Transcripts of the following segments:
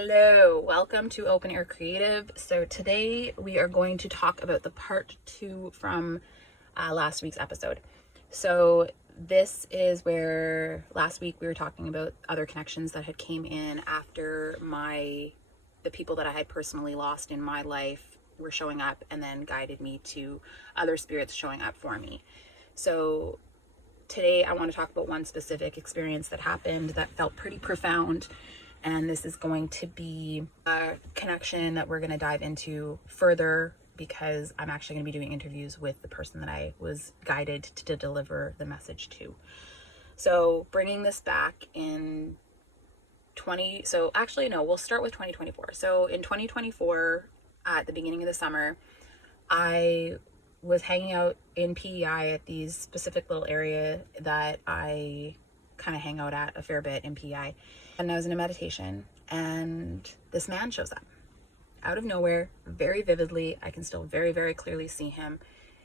Hello, welcome to Open Air Creative. So today we are going to talk about the part 2 from last week's episode. So this is where last week we were talking about other connections that had came in after the people that I had personally lost in my life were showing up and then guided me to other spirits showing up for me. So today I want to talk about one specific experience that happened that felt pretty profound. And this is going to be a connection that we're going to dive into further because I'm actually going to be doing interviews with the person that I was guided to deliver the message to. So bringing this back in we'll start with 2024. So in 2024, at the beginning of the summer, I was hanging out in PEI at these specific little area that I kind of hang out at a fair bit in PEI. And I was in a meditation and this man shows up out of nowhere, very vividly. I can still very, very clearly see him.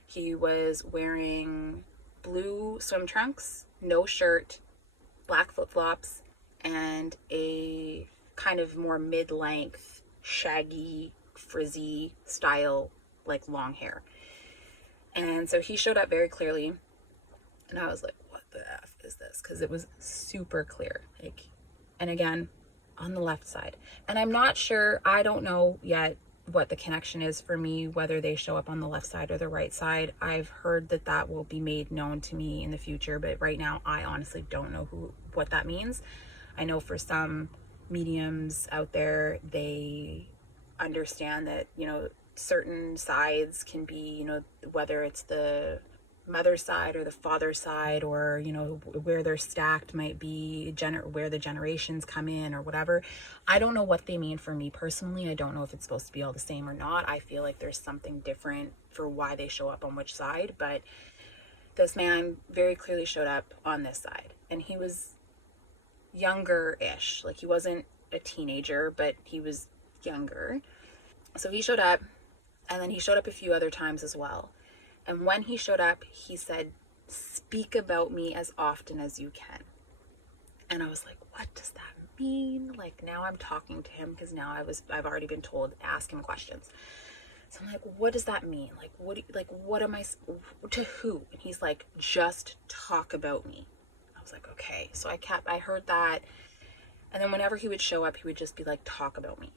He was wearing blue swim trunks, no shirt, black flip-flops, and a kind of more mid-length, shaggy, frizzy style, like long hair. And so he showed up very clearly. And I was like, what the F is this? Because it was super clear. And again, on the left side. And I'm not sure, I don't know yet what the connection is for me, whether they show up on the left side or the right side. I've heard that will be made known to me in the future, but right now I honestly don't know what that means. I know for some mediums out there, they understand that, certain sides can be, whether it's the mother's side or the father's side, or where they're stacked might be where the generations come in or whatever. I don't know what they mean for me personally. I don't know if it's supposed to be all the same or not. I feel like there's something different for why they show up on which side, but this man very clearly showed up on this side, and he was younger-ish. Like, he wasn't a teenager, but he was younger. So he showed up, and then he showed up a few other times as well. And when he showed up, he said, "Speak about me as often as you can." And I was like, what does that mean? Like, now I'm talking to him because now I've already been told to ask him questions. So I'm like, what does that mean? Like, what am I, to who? And he's like, just talk about me. I was like, okay. So I heard that. And then whenever he would show up, he would just be like, talk about me.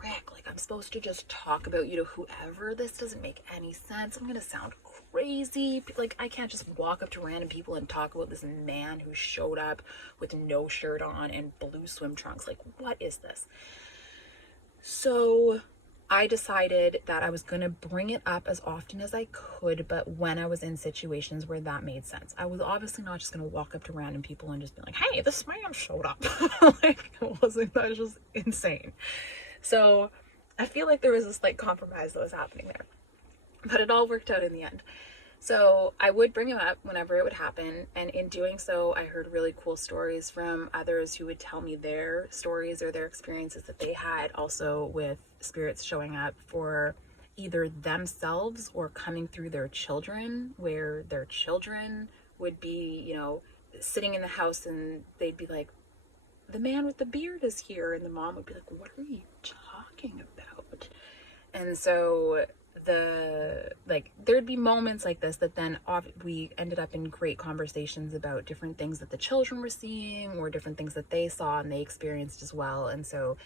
Frick, like, I'm supposed to just talk about you to whoever? This doesn't make any sense. I'm gonna sound crazy. Like, I can't just walk up to random people and talk about this man who showed up with no shirt on and blue swim trunks. Like, what is this? So I decided that I was gonna bring it up as often as I could, but when I was in situations where that made sense. I was obviously not just gonna walk up to random people and just be like, hey, this man showed up. Like, that was just insane. So I feel like there was this compromise that was happening there, but it all worked out in the end. So I would bring him up whenever it would happen. And in doing so, I heard really cool stories from others who would tell me their stories or their experiences that they had also with spirits showing up for either themselves or coming through their children, where their children would be, sitting in the house and they'd be like, the man with the beard is here, and the mom would be like, what are you talking about? And so there'd be moments like this that then we ended up in great conversations about different things that the children were seeing or different things that they saw and they experienced as well. And so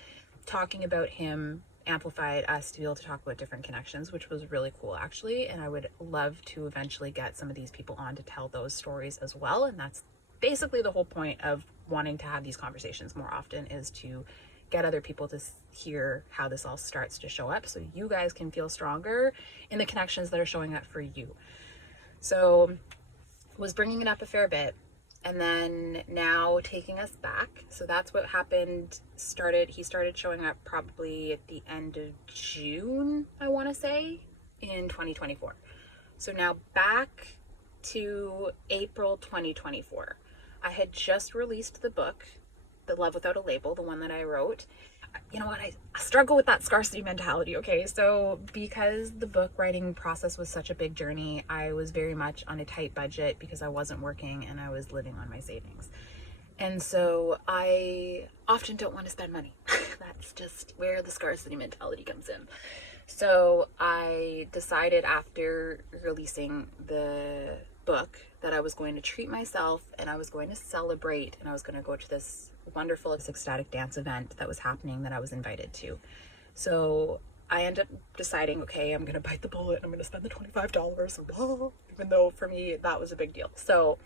talking about him amplified us to be able to talk about different connections, which was really cool actually. And I would love to eventually get some of these people on to tell those stories as well. And that's basically the whole point of wanting to have these conversations more often, is to get other people to hear how this all starts to show up so you guys can feel stronger in the connections that are showing up for you. So was bringing it up a fair bit, and then now taking us back. So that's what happened. He started showing up probably at the end of June, I want to say, in 2024. So now back to April 2024. I had just released the book, The Love Without a Label, the one that I wrote. You know what, I struggle with that scarcity mentality, okay? So because the book writing process was such a big journey, I was very much on a tight budget because I wasn't working and I was living on my savings. And so I often don't want to spend money. That's just where the scarcity mentality comes in. So I decided after releasing the book that I was going to treat myself and I was going to celebrate and I was going to go to this wonderful ecstatic dance event that was happening that I was invited to. So I ended up deciding, okay, I'm going to bite the bullet. I'm going to spend the $25, even though for me that was a big deal. So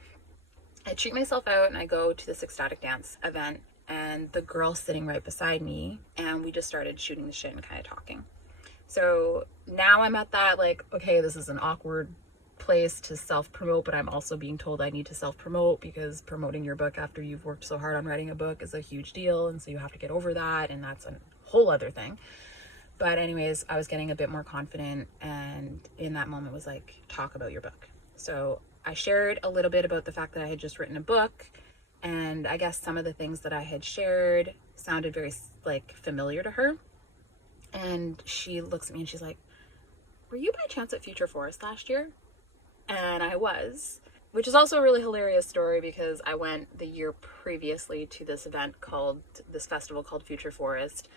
I treat myself out and I go to this ecstatic dance event, and the girl sitting right beside me, and we just started shooting the shit and kind of talking. So now I'm at that, like, okay, this is an awkward place to self-promote, but I'm also being told I need to self-promote because promoting your book after you've worked so hard on writing a book is a huge deal, and so you have to get over that, and that's a whole other thing. But anyways, I was getting a bit more confident, and in that moment was like, talk about your book. So I shared a little bit about the fact that I had just written a book, and I guess some of the things that I had shared sounded very like familiar to her. And she looks at me and she's like, were you by chance at Future Forest last year? And I was, which is also a really hilarious story because I went the year previously to this festival called Future Forest.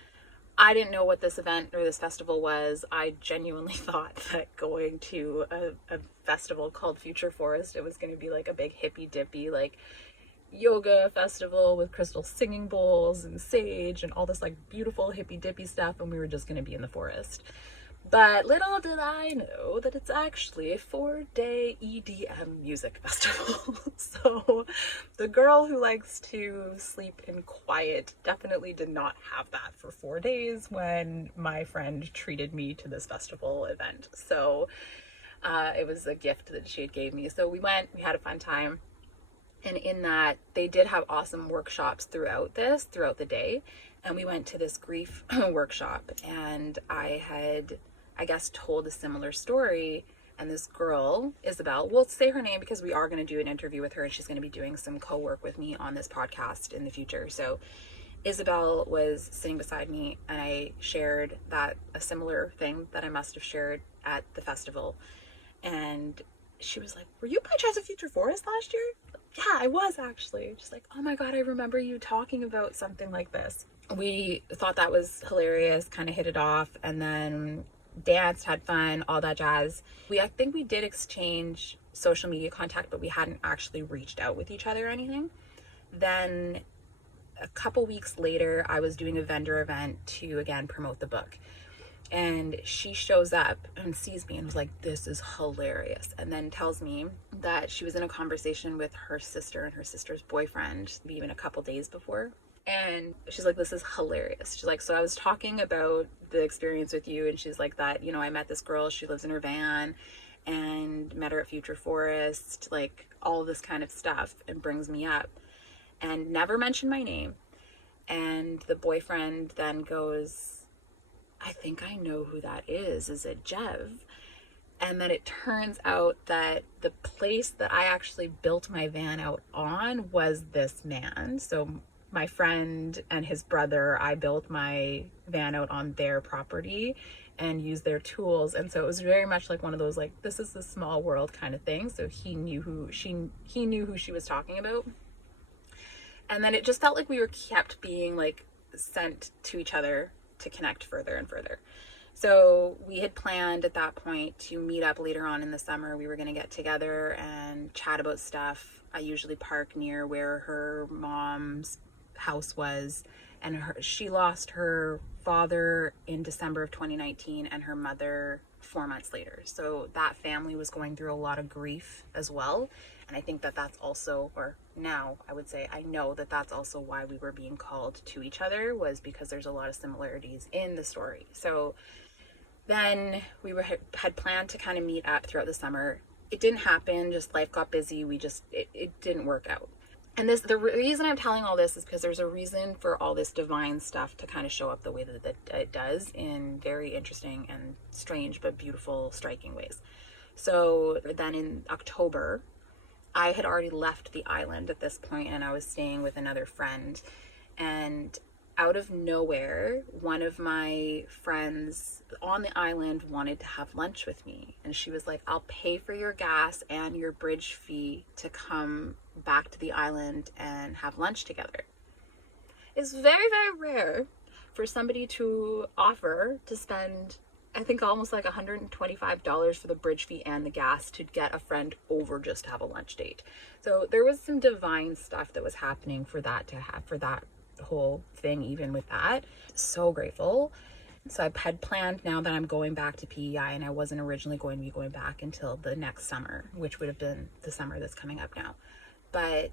I didn't know what this event or this festival was. I genuinely thought that going to a festival called Future Forest, it was going to be like a big hippy dippy, like yoga festival with crystal singing bowls and sage and all this like beautiful hippy dippy stuff. And we were just going to be in the forest. But little did I know that it's actually a 4-day EDM music festival. So the girl who likes to sleep in quiet definitely did not have that for 4 days when my friend treated me to this festival event. So it was a gift that she had gave me. So we went, we had a fun time. And in that, they did have awesome workshops throughout the day. And we went to this grief workshop, and I had, I guess, told a similar story. And this girl, Isabel, we'll say her name because we are going to do an interview with her, and she's going to be doing some co-work with me on this podcast in the future. So Isabel was sitting beside me, and I shared that a similar thing that I must have shared at the festival. And she was like, were you by chance at Future Forest last year? Yeah, I was actually. Just like, oh my God, I remember you talking about something like this. We thought that was hilarious, kind of hit it off, and then danced, had fun, all that jazz. I think we did exchange social media contact, but we hadn't actually reached out with each other or anything. Then a couple weeks later, I was doing a vendor event to, again, promote the book. And she shows up and sees me and was like, this is hilarious. And then tells me that she was in a conversation with her sister and her sister's boyfriend, even a couple days before. And she's like, this is hilarious. She's like, so I was talking about the experience with you. And she's like that, you know, I met this girl, she lives in her van, and met her at Future Forest, like all this kind of stuff, and brings me up and never mentioned my name. And the boyfriend then goes, I think I know who that is. Is it Jev? And then it turns out that the place that I actually built my van out on was this man. So my friend and his brother, I built my van out on their property and used their tools. And so it was very much like one of those, like, this is the small world kind of thing. So he knew who she was talking about. And then it just felt like we were kept being like sent to each other to connect further and further. So we had planned at that point to meet up later on in the summer. We were going to get together and chat about stuff. I usually park near where her mom's house was, and she lost her father in December of 2019 and her mother 4 months later. So that family was going through a lot of grief as well. And I think that that's also, or now I would say, I know that that's also why we were being called to each other, was because there's a lot of similarities in the story. So then we had planned to kind of meet up throughout the summer. It didn't happen, just life got busy. It didn't work out. And the reason I'm telling all this is because there's a reason for all this divine stuff to kind of show up the way that it does, in very interesting and strange but beautiful, striking ways. So then in October, I had already left the island at this point, and I was staying with another friend. And out of nowhere, one of my friends on the island wanted to have lunch with me. And she was like, I'll pay for your gas and your bridge fee to come back to the island and have lunch together. It's very, very rare for somebody to offer to spend, I think, almost like $125 for the bridge fee and the gas to get a friend over just to have a lunch date. So there was some divine stuff that was happening for that to have, for that whole thing, even with that. So grateful. So I had planned, now that I'm going back to PEI, and I wasn't originally going to be going back until the next summer, which would have been the summer that's coming up now. But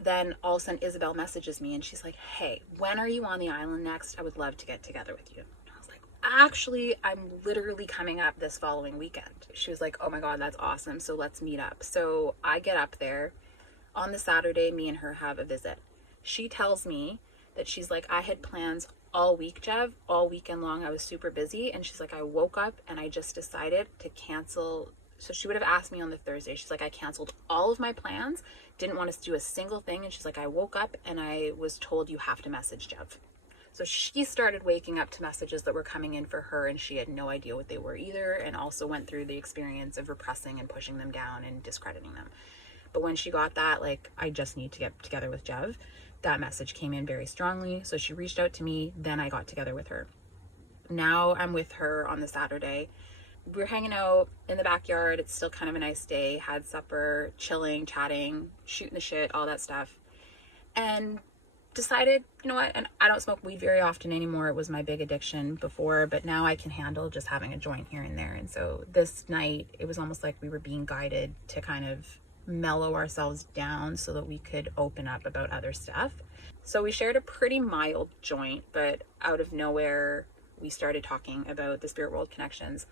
then all of a sudden Isabel messages me and she's like, hey, when are you on the island next? I would love to get together with you. And I was like, actually, I'm literally coming up this following weekend. She was like, oh my God, that's awesome. So let's meet up. So I get up there on the Saturday, me and her have a visit. She tells me that she's like, I had plans all week, Jev, all weekend long. I was super busy. And she's like, I woke up and I just decided to cancel. So she would have asked me on the Thursday. She's like, I canceled all of my plans, didn't want us to do a single thing. And she's like, I woke up and I was told you have to message Jev. So she started waking up to messages that were coming in for her, and she had no idea what they were either, and also went through the experience of repressing and pushing them down and discrediting them. But when she got that, like, I just need to get together with Jev, that message came in very strongly. So she reached out to me, then I got together with her. Now I'm with her on the Saturday. We're hanging out in the backyard. It's still kind of a nice day. Had supper, chilling, chatting, shooting the shit, all that stuff. And decided, you know what? And I don't smoke weed very often anymore. It was my big addiction before, but now I can handle just having a joint here and there. And so this night, it was almost like we were being guided to kind of mellow ourselves down so that we could open up about other stuff. So we shared a pretty mild joint, but out of nowhere, we started talking about the spirit world connections,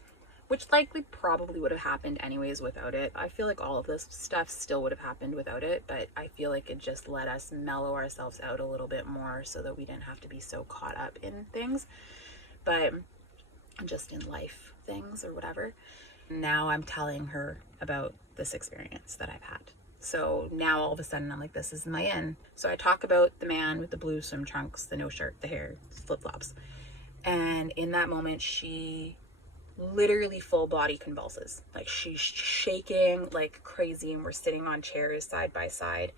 which likely probably would have happened anyways without it. I feel like all of this stuff still would have happened without it, but I feel like it just let us mellow ourselves out a little bit more so that we didn't have to be so caught up in things, but just in life things or whatever. Now I'm telling her about this experience that I've had. So now all of a sudden I'm like, this is my in. So I talk about the man with the blue swim trunks, the no shirt, the hair, flip-flops. And in that moment, she literally full body convulses. Like, she's shaking like crazy, and we're sitting on chairs side by side,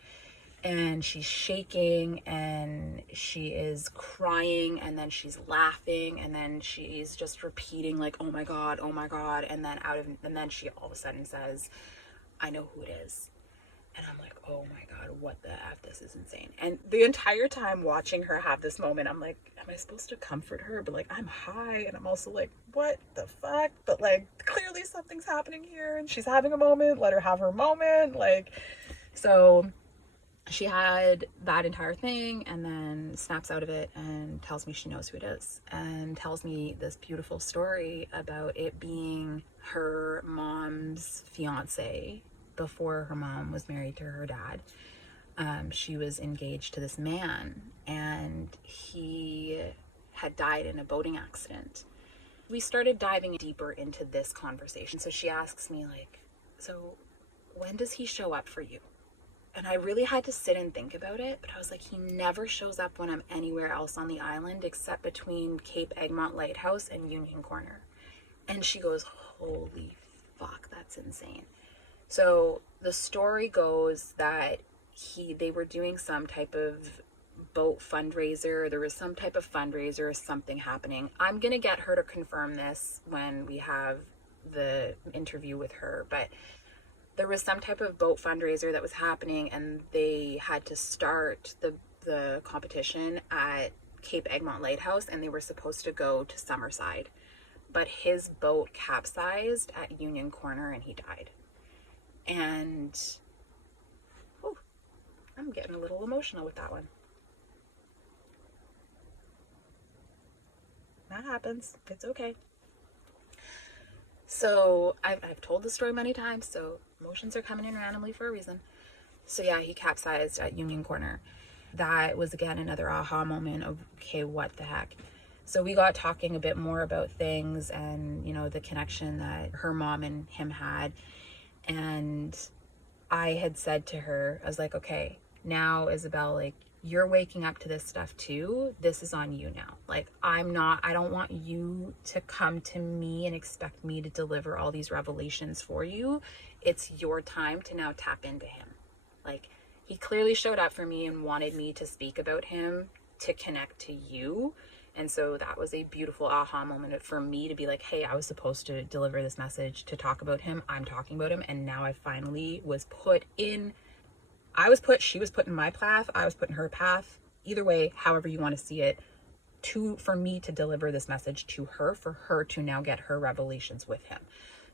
and she's shaking and she is crying, and then she's laughing, and then she's just repeating like, oh my God, and then she all of a sudden says, I know who it is. And I'm like, oh my God, what the F? This is insane. And the entire time watching her have this moment, I'm like, am I supposed to comfort her? But like, I'm high, and I'm also like, what the fuck? But like, clearly something's happening here, and she's having a moment. Let her have her moment. Like, so she had that entire thing, and then snaps out of it and tells me she knows who it is, and tells me this beautiful story about it being her mom's fiance. Before her mom was married to her dad, she was engaged to this man, and he had died in a boating accident. We started diving deeper into this conversation. So she asks me like, so when does he show up for you? And I really had to sit and think about it, but I was like, he never shows up when I'm anywhere else on the island except between Cape Egmont Lighthouse and Union Corner. And she goes, holy fuck, that's insane. So the story goes that they were doing some type of boat fundraiser. There was some type of fundraiser or something happening. I'm going to get her to confirm this when we have the interview with her, but there was some type of boat fundraiser that was happening, and they had to start the competition at Cape Egmont Lighthouse, and they were supposed to go to Summerside, but his boat capsized at Union Corner and he died. And I'm getting a little emotional with that one. That happens. It's okay. So I've told the story many times, so emotions are coming in randomly for a reason. So yeah, he capsized at Union Corner. That was, again, another aha moment of, okay, what the heck? So we got talking a bit more about things and, you know, the connection that her mom and him had. And I had said to her, I was like, okay, now Isabel, like, you're waking up to this stuff too. This is on you now. Like, I don't want you to come to me and expect me to deliver all these revelations for you. It's your time to now tap into him. Like, He clearly showed up for me and wanted me to speak about him, to connect to you. And so that was a beautiful aha moment for me to be like, hey, I was supposed to deliver this message to talk about him. I'm talking about him. And now I finally was put in, she was put in my path. I was put in her path. Either way, however you want to see it, for me to deliver this message to her, for her to now get her revelations with him.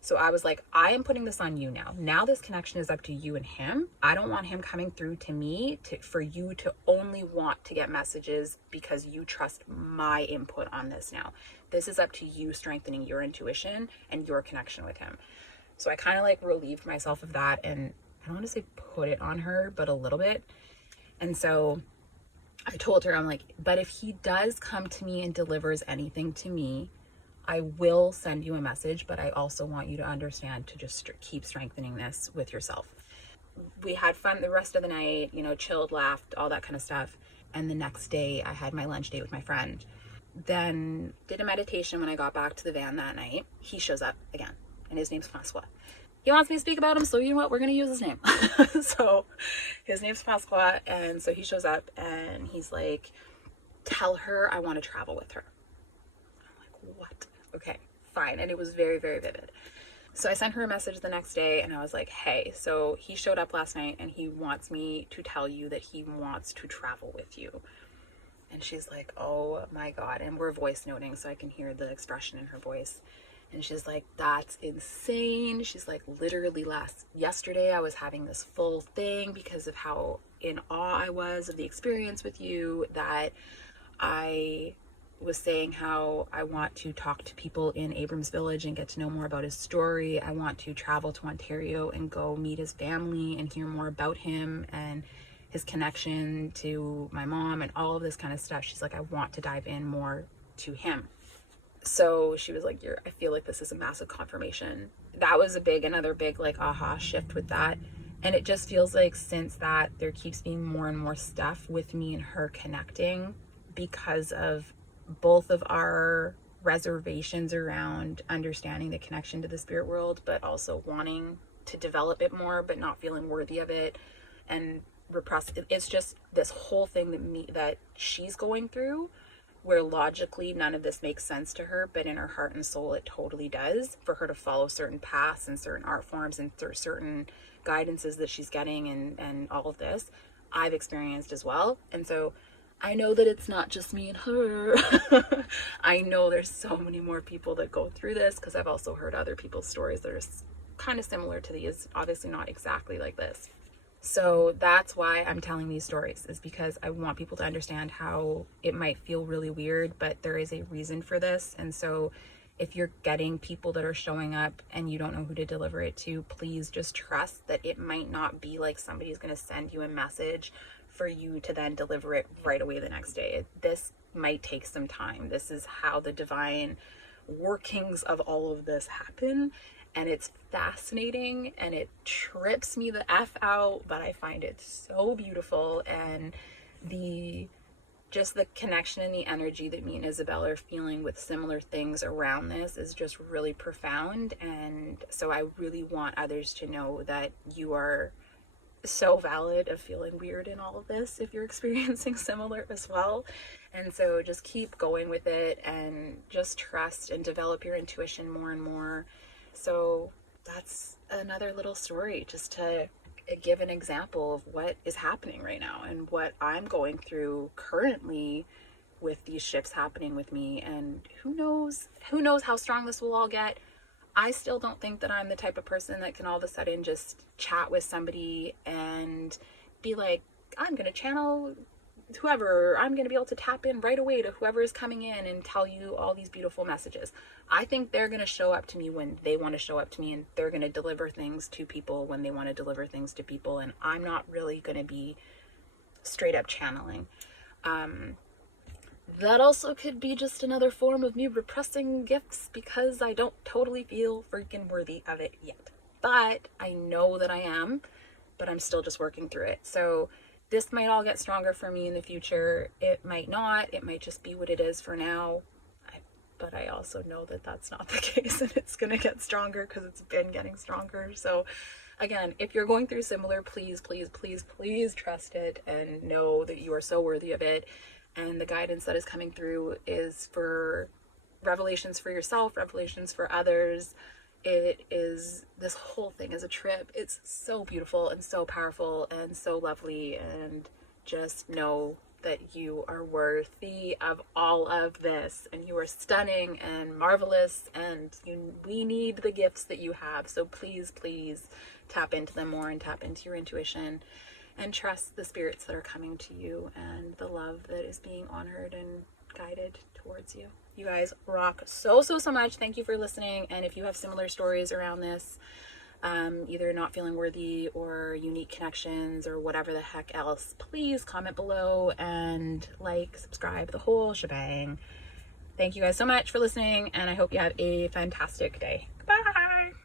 So I was like, I am putting this on you now. Now this connection is up to you and him. I don't want him coming through to me for you to only want to get messages because you trust my input on this now. This is up to you strengthening your intuition and your connection with him. So I kind of like relieved myself of that, and I don't want to say put it on her, but a little bit. And so I told her, I'm like, but if he does come to me and delivers anything to me, I will send you a message, but I also want you to understand to just keep strengthening this with yourself. We had fun the rest of the night, chilled, laughed, all that kind of stuff. And the next day I had my lunch date with my friend. Then did a meditation when I got back to the van that night. He shows up again, and his name's Francois. He wants me to speak about him, so you know what? We're going to use his name. So his name's Francois, and so he shows up and he's like, tell her I want to travel with her. I'm like, what? Okay, fine. And it was very, very vivid. So I sent her a message the next day and I was like, hey, so he showed up last night and he wants me to tell you that he wants to travel with you. And she's like, oh my God. And we're voice noting, so I can hear the expression in her voice. And she's like, that's insane. She's like, literally yesterday I was having this full thing because of how in awe I was of the experience with you, that I was saying how I want to talk to people in Abrams Village and get to know more about his story. I want to travel to Ontario and go meet his family and hear more about him and his connection to my mom and all of this kind of stuff. She's like, I want to dive in more to him. So she was like, I feel like this is a massive confirmation. That was another big like aha shift with that. And it just feels like since that there keeps being more and more stuff with me and her connecting because of both of our reservations around understanding the connection to the spirit world, but also wanting to develop it more, but not feeling worthy of it and repress. It's just this whole thing that she's going through, where logically none of this makes sense to her, but in her heart and soul it totally does, for her to follow certain paths and certain art forms and certain guidances that she's getting and all of this I've experienced as well. And so I know that it's not just me and her. I know there's so many more people that go through this, because I've also heard other people's stories that are kind of similar to these, obviously not exactly like this. So that's why I'm telling these stories, is because I want people to understand how it might feel really weird, but there is a reason for this. And so if you're getting people that are showing up and you don't know who to deliver it to, please just trust that it might not be like somebody's going to send you a message for you to then deliver it right away the next day. This might take some time. This is how the divine workings of all of this happen. And it's fascinating and it trips me the F out, but I find it so beautiful. And the connection and the energy that me and Isabel are feeling with similar things around this is just really profound. And so I really want others to know that you are so valid of feeling weird in all of this if you're experiencing similar as well. And so just keep going with it and just trust and develop your intuition more and more. So that's another little story just to give an example of what is happening right now and what I'm going through currently with these shifts happening with me. And who knows how strong this will all get. I still don't think that I'm the type of person that can all of a sudden just chat with somebody and be like, I'm going to channel whoever, I'm going to be able to tap in right away to whoever is coming in and tell you all these beautiful messages. I think they're going to show up to me when they want to show up to me, and they're going to deliver things to people when they want to deliver things to people. And I'm not really going to be straight up channeling. That also could be just another form of me repressing gifts because I don't totally feel freaking worthy of it yet. But I know that I am, but I'm still just working through it. So this might all get stronger for me in the future. It might not. It might just be what it is for now. But I also know that that's not the case, and it's going to get stronger because it's been getting stronger. So again, if you're going through similar, please, please, please, please trust it and know that you are so worthy of it. And the guidance that is coming through is for revelations for yourself, revelations for others. It is, this whole thing is a trip. It's so beautiful and so powerful and so lovely. And just know that you are worthy of all of this, and you are stunning and marvelous, and we need the gifts that you have. So please, please tap into them more and tap into your intuition and trust the spirits that are coming to you and the love that is being honored and guided towards you. You guys rock so much. Thank you for listening. And if you have similar stories around this, either not feeling worthy or unique connections or whatever the heck else, please comment below and like, subscribe, the whole shebang. Thank you guys so much for listening, and I hope you have a fantastic day.